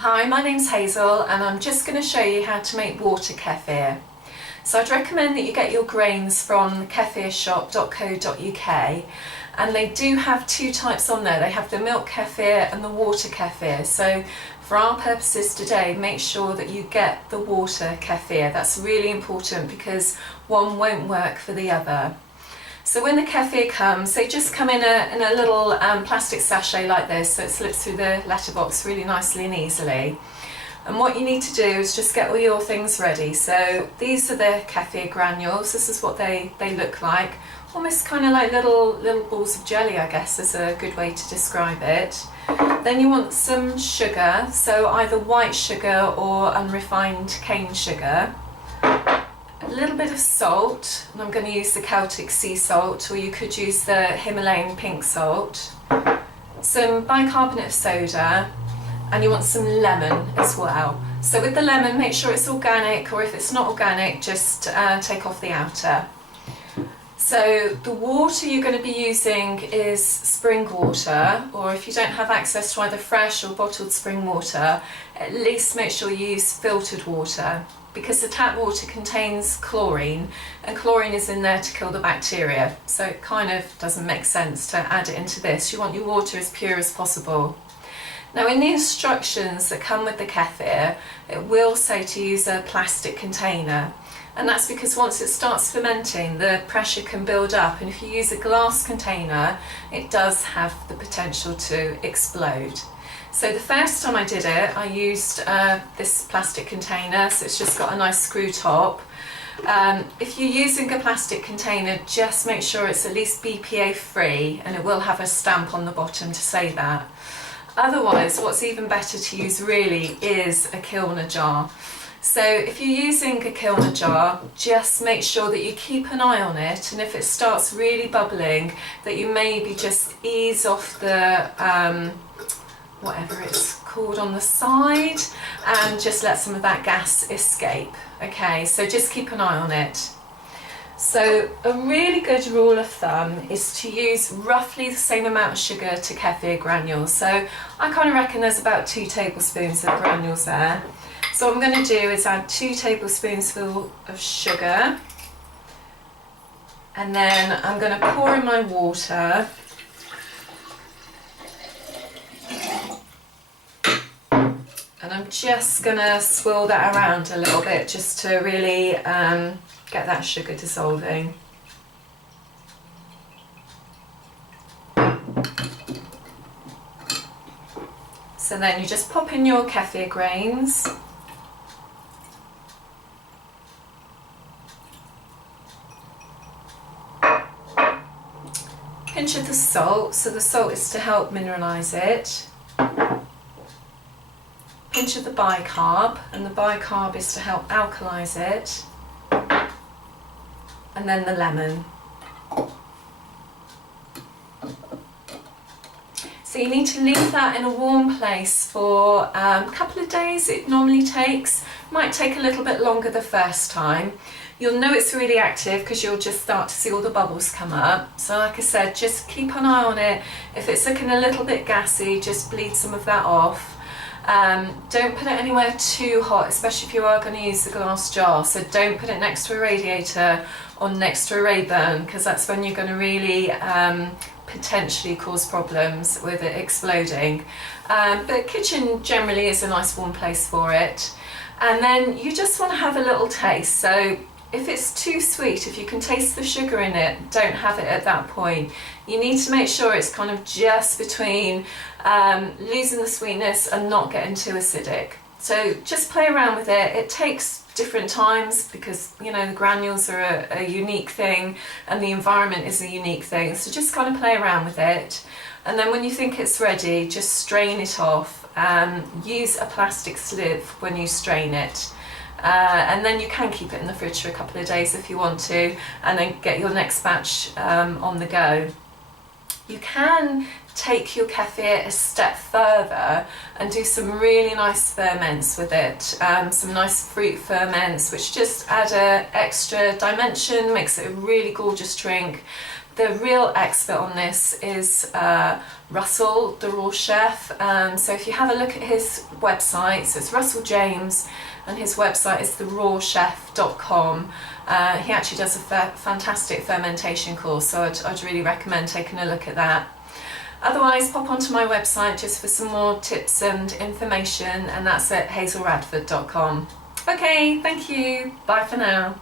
Hi, my name's Hazel and I'm just going to show you how to make water kefir. So I'd recommend that you get your grains from kefirshop.co.uk, and they do have two types on there. They have the milk kefir and the water kefir. So for our purposes today, make sure that you get the water kefir. That's really important because one won't work for the other. So when the kefir comes, they just come in a little plastic sachet like this, so it slips through the letterbox really nicely and easily. And what you need to do is just get all your things ready. So these are the kefir granules. This is what they look like. Almost kind of like little balls of jelly, I guess is a good way to describe it. Then you want some sugar, so either white sugar or unrefined cane sugar. A little bit of salt, and I'm going to use the Celtic sea salt, or you could use the Himalayan pink salt. Some bicarbonate of soda, and you want some lemon as well. So with the lemon, make sure it's organic, or if it's not organic, just take off the outer. So the water you're going to be using is spring water, or if you don't have access to either fresh or bottled spring water, at least make sure you use filtered water, because the tap water contains chlorine, and chlorine is in there to kill the bacteria, so it kind of doesn't make sense to add it into this. You want your water as pure as possible. Now in the instructions that come with the kefir, it will say to use a plastic container, and that's because once it starts fermenting, the pressure can build up, and if you use a glass container, it does have the potential to explode. So the first time I did it, I used this plastic container, so it's just got a nice screw top. If you're using a plastic container, just make sure it's at least BPA free, and it will have a stamp on the bottom to say that. Otherwise, what's even better to use really is a kilner jar. So if you're using a kilner jar, just make sure that you keep an eye on it, and if it starts really bubbling, that you maybe just ease off the whatever it's called on the side, and just let some of that gas escape. Okay, so just keep an eye on it. So a really good rule of thumb is to use roughly the same amount of sugar to kefir granules. So I kind of reckon there's about 2 tablespoons of granules there. So what I'm going to do is add 2 tablespoonfuls of sugar, and then I'm going to pour in my water. And I'm just going to swirl that around a little bit just to really get that sugar dissolving. So then you just pop in your kefir grains. Pinch of the salt, so the salt is to help mineralise it. Pinch of the bicarb, and the bicarb is to help alkalise it, and then the lemon. So you need to leave that in a warm place for a couple of days. It normally takes, might take a little bit longer the first time. You'll know it's really active because you'll just start to see all the bubbles come up. So like I said, just keep an eye on it. If it's looking a little bit gassy, just bleed some of that off. Don't put it anywhere too hot, especially if you are going to use the glass jar. So don't put it next to a radiator or next to a ray burn, because that's when you're going to really potentially cause problems with it exploding. But kitchen generally is a nice warm place for it. And then you just want to have a little taste. So if it's too sweet, if you can taste the sugar in it, don't have it at that point. You need to make sure it's kind of just between losing the sweetness and not getting too acidic. So just play around with it. It takes different times because, you know, the granules are a unique thing and the environment is a unique thing. So just kind of play around with it. And then when you think it's ready, just strain it off. Use a plastic sieve when you strain it. And then you can keep it in the fridge for a couple of days if you want to, and then get your next batch on the go. You can take your kefir a step further and do some really nice ferments with it, some nice fruit ferments which just add an extra dimension, makes it a really gorgeous drink. the real expert on this is Russell, the Raw Chef. So if you have a look at his website, so it's Russell James, and his website is therawchef.com. He actually does a fantastic fermentation course, so I'd really recommend taking a look at that. Otherwise, pop onto my website just for some more tips and information, and that's at hazelradford.com. Okay, thank you. Bye for now.